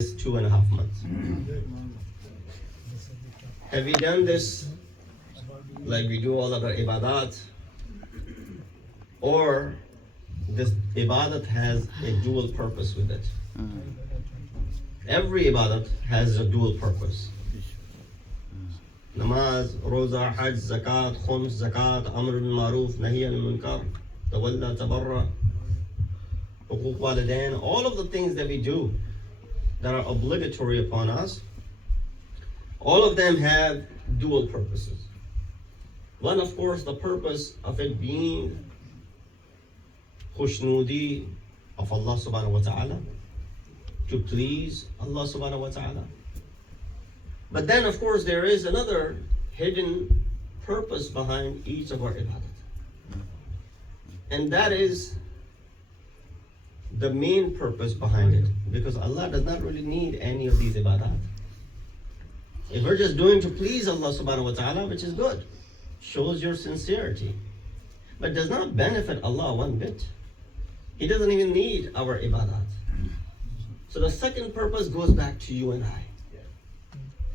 is 2.5 months. Have we done this like we do all other ibadat? Or this ibadat has a dual purpose with it? Every ibadat has a dual purpose. Namaz, roza, hajj, zakat, khums, zakat, amr bil maruf, nahi anil munkar, tawalla, tabarra, huquq walidain, all of the things that we do that are obligatory upon us, all of them have dual purposes. One, of course, the purpose of it being khushnudi of Allah subhanahu wa ta'ala, to please Allah subhanahu wa ta'ala. But then, of course, there is another hidden purpose behind each of our ibadat. And that is the main purpose behind it. Because Allah does not really need any of these ibadat. If we're just doing to please Allah subhanahu wa ta'ala, which is good, shows your sincerity, but does not benefit Allah one bit. He doesn't even need our ibadat. So the second purpose goes back to you and I.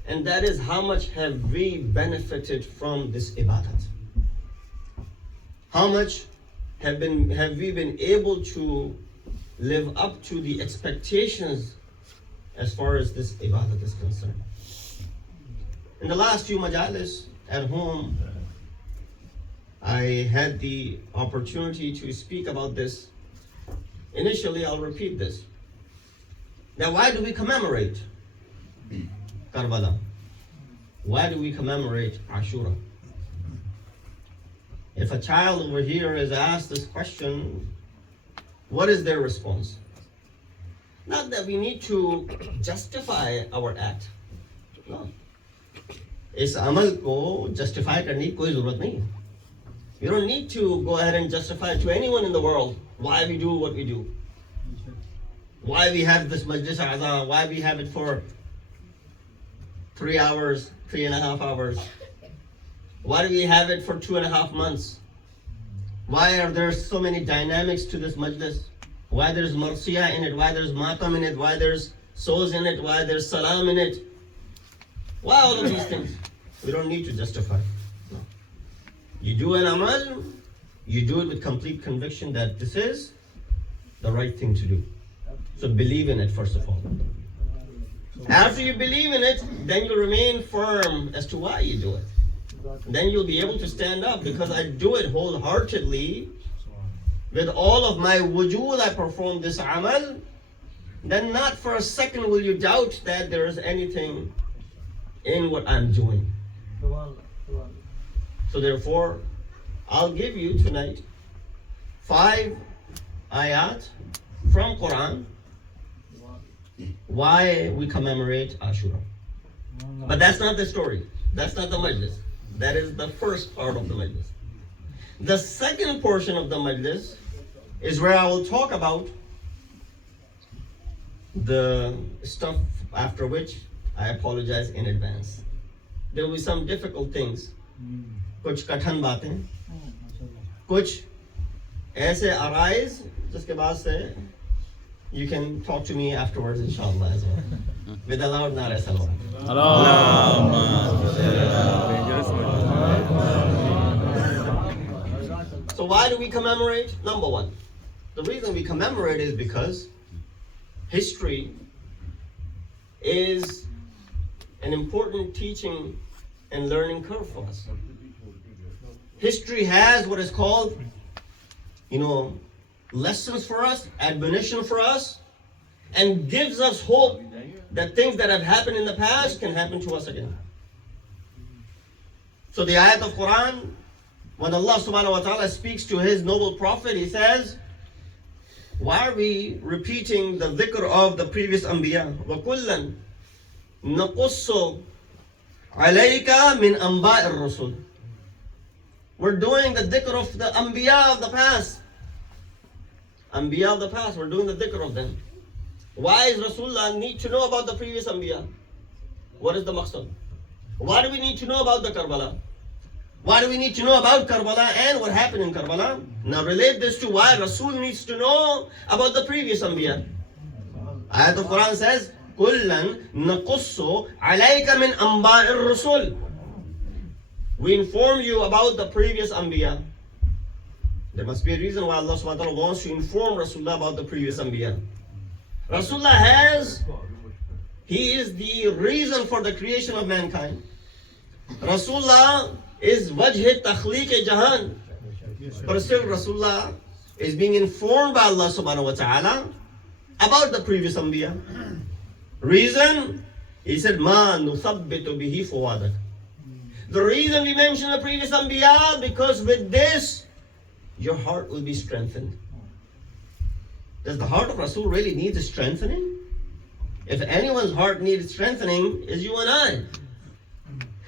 And that is, how much have we benefited from this ibadat? How much have we been able to live up to the expectations as far as this ibadat is concerned? In the last few majlis at home, I had the opportunity to speak about this. Initially, I'll repeat this. Now, why do we commemorate Karbala? Why do we commemorate Ashura? If a child over here is asked this question, what is their response? Not that we need to justify our act. No. इस अमल को justify करने की कोई ज़रूरत नहीं है. You don't need to go ahead and justify to anyone in the world why we do what we do. Why we have this majlis Azam, why we have it for 3 hours, 3.5 hours. Why do we have it for 2.5 months? Why are there so many dynamics to this majlis? Why there's marsiyah in it, why there's matam in it, why there's souls in it, why there's salam in it. Why all of these things? We don't need to justify. No. You do an amal, you do it with complete conviction that this is the right thing to do. So believe in it first of all. After you believe in it, then you remain firm as to why you do it. Then you'll be able to stand up, because I do it wholeheartedly. With all of my wujood, I perform this amal. Then not for a second will you doubt that there is anything in what I'm doing. So therefore, I'll give you tonight 5 ayat from Quran why we commemorate Ashura. But that's not the story. That's not the majlis. That is the first part of the majlis. The second portion of the majlis is where I will talk about the stuff after which I apologize in advance. There will be some difficult things. कुछ कठिन बातें, कुछ ऐसे arise जिसके बाद से you can talk to me afterwards inshallah as well. With a loud nara salawat. So why do we commemorate? Number one, the reason we commemorate is because history is an important teaching and learning curve for us. History has what is called, lessons for us, admonition for us, and gives us hope that things that have happened in the past can happen to us again. So the ayat of Quran, when Allah subhanahu wa ta'ala speaks to His noble Prophet, He says, why are we repeating the dhikr of the previous anbiya? وَكُلًّا نَقُصُّ عَلَيْكَ مِنْ أَنْبَاءِ الرُّسُلِ. We're doing the dhikr of the anbiya of the past. Anbiya of the past, we're doing the dhikr of them. Why is Rasulullah need to know about the previous anbiya? What is the maqsad? Why do we need to know about the Karbala? Why do we need to know about Karbala and what happened in Karbala? Now relate this to why Rasul needs to know about the previous anbiya. Ayat of Quran says, كُلًّا نَقُصُّ عَلَيْكَ مِنْ أَنْبَاءِ الرُّسُلِ. We inform you about the previous Anbiya. There must be a reason why Allah subhanahu wa ta'ala wants to inform Rasulullah about the previous Anbiya. Rasulullah he is the reason for the creation of mankind. Rasulullah is wajh takhliq jahan. But still Rasulullah is being informed by Allah subhanahu wa ta'ala about the previous Anbiya. Reason? He said, Ma nuthabbitu bihi fuwadak. The reason we mention the previous Anbiya, because with this, your heart will be strengthened. Does the heart of Rasul really need strengthening? If anyone's heart needs strengthening, is you and I.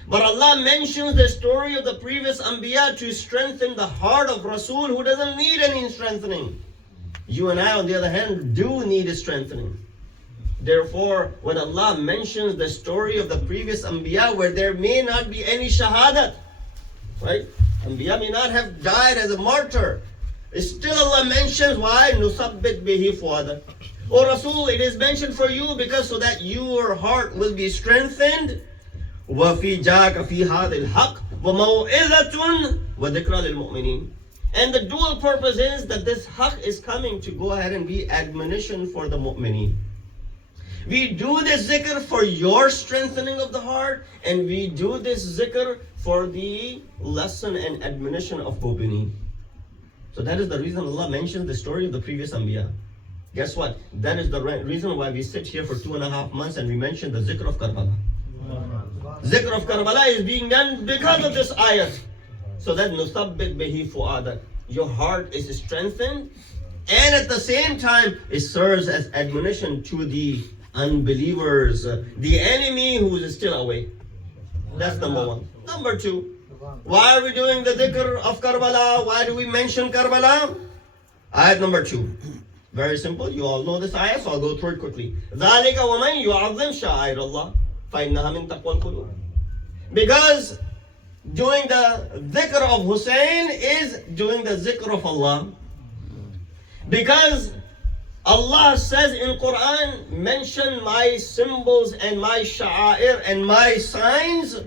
But Allah mentions the story of the previous Anbiya to strengthen the heart of Rasul who doesn't need any strengthening. You and I, on the other hand, do need strengthening. Therefore, when Allah mentions the story of the previous Anbiya where there may not be any shahadat, right? Anbiya may not have died as a martyr. Still Allah mentions, why? Nusabbit bihi fuadak. O Rasul, it is mentioned for you because so that your heart will be strengthened. وَفِي جَاكَ فِي هَذِا الْحَقِّ وَمَوْئِذَةٌ وَذِكْرَى لِلْمُؤْمِنِينَ. And the dual purpose is that this haqq is coming to go ahead and be admonition for the mu'mineen. We do this zikr for your strengthening of the heart, and we do this zikr for the lesson and admonition of mu'mineen. So that is the reason Allah mentions the story of the previous Anbiya. Guess what? That is the reason why we sit here for 2.5 months and we mention the zikr of Karbala. Zikr of Karbala is being done because of this ayat. So that nusabbit bihi fu'adak. Your heart is strengthened, and at the same time it serves as admonition to the unbelievers, the enemy who is still away. That's number one. Number two, why are we doing the dhikr of Karbala? Why do we mention Karbala? Ayat number 2. Very simple. You all know this ayat, so I'll go through it quickly. ذَلِكَ وَمَنْ يُعَظِّمْ شَعَائِرَ اللَّهِ فَإِنَّهَا مِنْ تَقْوَى الْقُلُوبِ. Because doing the dhikr of Hussein is doing the dhikr of Allah. Because Allah says in Quran, mention my symbols and my sha'air and my signs.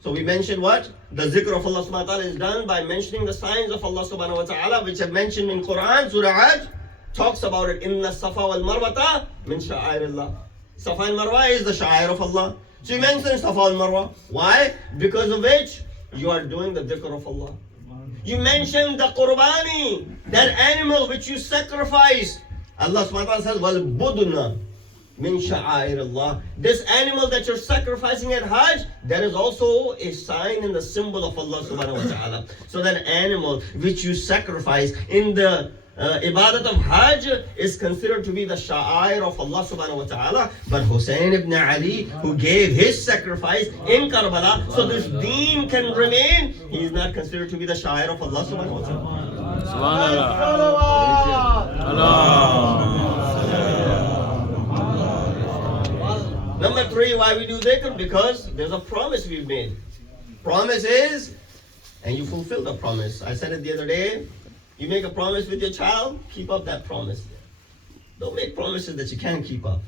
So we mentioned what? The zikr of Allah subhanahu wa ta'ala is done by mentioning the signs of Allah subhanahu wa ta'ala, which have mentioned in Quran. Surah Hajj talks about it. Inna safa wal marwata min sha'airillah. Safa and Marwa is the sha'air of Allah. So you mention Safa and Marwa. Why? Because of which you are doing the dhikr of Allah. You mention the qurbani, that animal which you sacrifice. Allah subhanahu wa ta'ala says, wal budna min sha'airillah. This animal that you're sacrificing at Hajj, that is also a sign and the symbol of Allah subhanahu wa ta'ala. So that animal which you sacrifice in the ibadat of Hajj is considered to be the sha'air of Allah subhanahu wa ta'ala. But Hussein ibn Ali, who gave his sacrifice in Karbala, so this deen can remain, he is not considered to be the sha'air of Allah subhanahu wa ta'ala. Number 3, why we do dhikr? Because there's a promise we've made. Promise is, and you fulfill the promise. I said it the other day, you make a promise with your child, keep up that promise. Don't make promises that you can't keep up.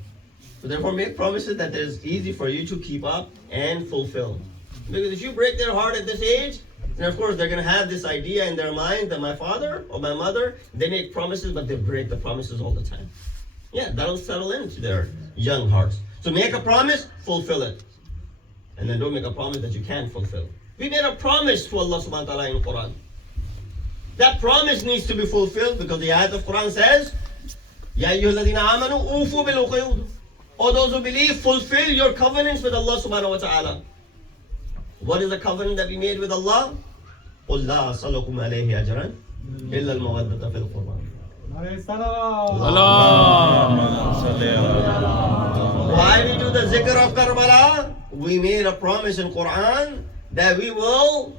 So therefore make promises that is easy for you to keep up and fulfill. Because if you break their heart at this age, then of course they're going to have this idea in their mind that my father or my mother, they make promises but they break the promises all the time. Yeah, that'll settle into their young hearts. So make a promise, fulfill it. And then don't make a promise that you can't fulfill. We made a promise to Allah subhanahu wa ta'ala in Quran. That promise needs to be fulfilled because the ayat of Quran says, Ya ayyuhalladhina amanu ufu bil uqud. O those who believe, fulfill your covenants with Allah subhanahu wa ta'ala. What is the covenant that we made with Allah? قُلْ لَا أَسْأَلُكُمْ عَلَيْهِ أَجْرًا إِلَّا الْمَوَدَّةَ فِي الْقُرْبَى. Why we do the zikr of Karbala? We made a promise in Quran that we will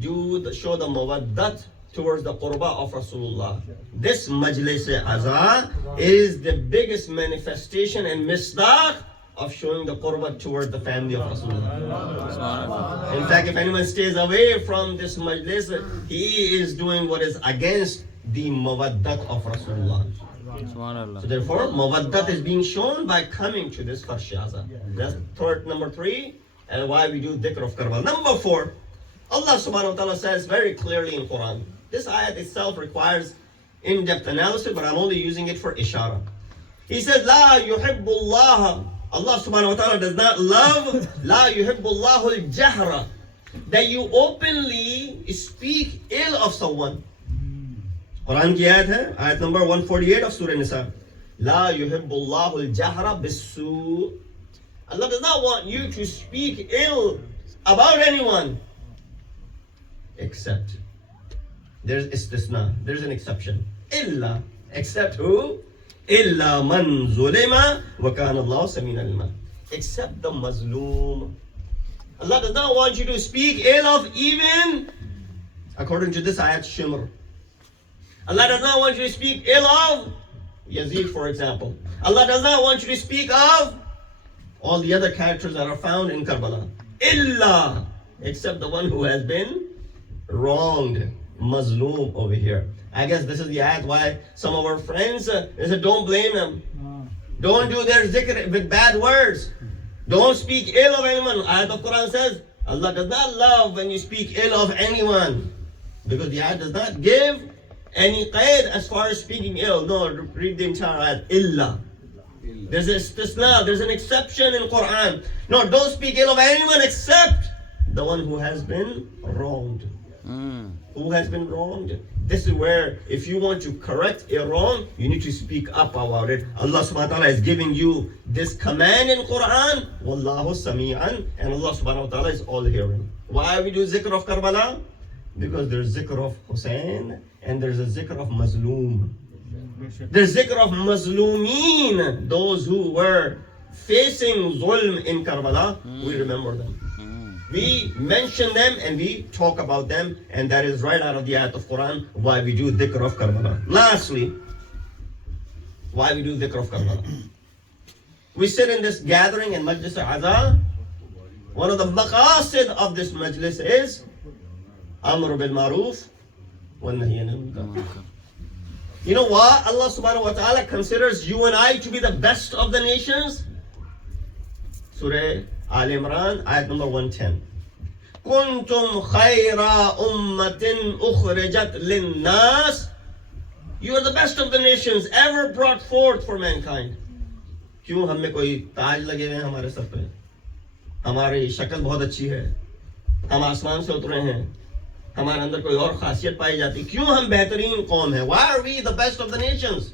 show the mawaddat towards the qurba of Rasulullah. This majlis Azam is the biggest manifestation and misdaq of showing the qurba towards the family of Rasulullah. In fact, if anyone stays away from this majlis, he is doing what is against the mawaddat of Rasulullah. Subhanallah. So therefore, mawaddat is being shown by coming to this farshaza. That's number 3, and why we do dhikr of Karbala. Number 4, Allah subhanahu wa ta'ala says very clearly in Quran. This ayat itself requires in-depth analysis, but I'm only using it for ishara. He says, La yuhibbullah. Allah subhanahu wa ta'ala does not love La yuhibbullahu al-jahra, that you openly speak ill of someone. Quran ki ayat hai, ayat number 148 of Surah Nisa. La yuhibbullahu al-jahra bis-su. Allah does not want you to speak ill about anyone, except there's istisna, there's an exception. Illa, except who? Illa man zulima wa kana Allah sami'an alima. Except the mazloom. Allah does not want you to speak ill of even, according to this ayat, Shimr. Allah does not want you to speak ill of Yazid, for example. Allah does not want you to speak of all the other characters that are found in Karbala. Illa, except the one who has been wronged. Mazloom over here. I guess this is the ayat why some of our friends, they said, don't blame them. Don't do their zikr with bad words. Don't speak ill of anyone. Ayat of Quran says, Allah does not love when you speak ill of anyone. Because the ayat does not give any qaid as far as speaking ill. No, read the entire ayat. Illa. There's an istisna, there's an exception in Quran. No, don't speak ill of anyone except the one who has been wronged. Who has been wronged. This is where, if you want to correct a wrong, you need to speak up about it. Allah subhanahu wa ta'ala is giving you this command in Quran. Wallahu sami'an. And Allah subhanahu wa ta'ala is all hearing. Why we do zikr of Karbala? Because there's zikr of Hussein and there's a zikr of Mazloom. There's zikr of Mazloomeen, those who were facing zulm in Karbala. We remember them. We mention them and we talk about them, and that is right out of the ayat of Quran, why we do dhikr of Karbala. Lastly, why we do dhikr of Karbala. We sit in this gathering in Majlis Azam. One of the maqasid of this majlis is Amr bil Maruf wa Nahy anil Munkar. You know why Allah subhanahu wa ta'ala considers you and I to be the best of the nations? Surah Al-Imran, ayat number 110. Kuntum khayra ummatin ukhrijat linnas. You are the best of the nations ever brought forth for mankind. क्यों हम में कोई ताज लगे हुए हैं हमारे sir पे? हमारी शक्ल बहुत अच्छी है, हम आसमान से उतरे हैं, हमारे अंदर कोई और खासियत पाई जाती, क्यों हम बेहतरीन कौम है? Why are we the best of the nations?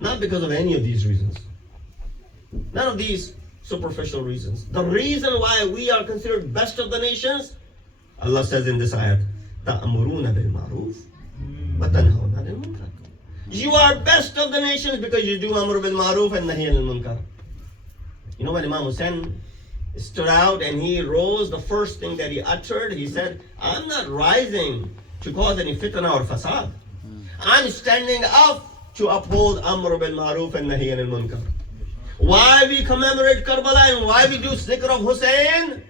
Not because of any of these reasons. None of these superficial reasons. The reason why we are considered best of the nations, Allah says in this ayat, تَأْمُرُونَ بِالْمَعْرُوفِ وَتَنْهَوْنَ عَنِ الْمُنكَرِ. You are best of the nations because you do Amr bil Maruf and Nahy anil Munkar. You know when Imam Hussein stood out and he rose, the first thing that he uttered, he said, I'm not rising to cause any fitna or fasad. I'm standing up to uphold Amr bil Maruf and Nahy anil Munkar. Why we commemorate Karbala and why we do zikr of Hussein?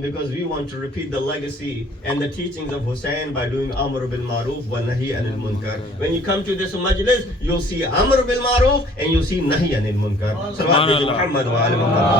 Because we want to repeat the legacy and the teachings of Hussein by doing Amr bil Maruf wa Nahy anil Munkar. When you come to this majlis, you'll see Amr bil Maruf and you'll see Nahy anil Munkar. Salawat bi Muhammad wa ali Muhammad.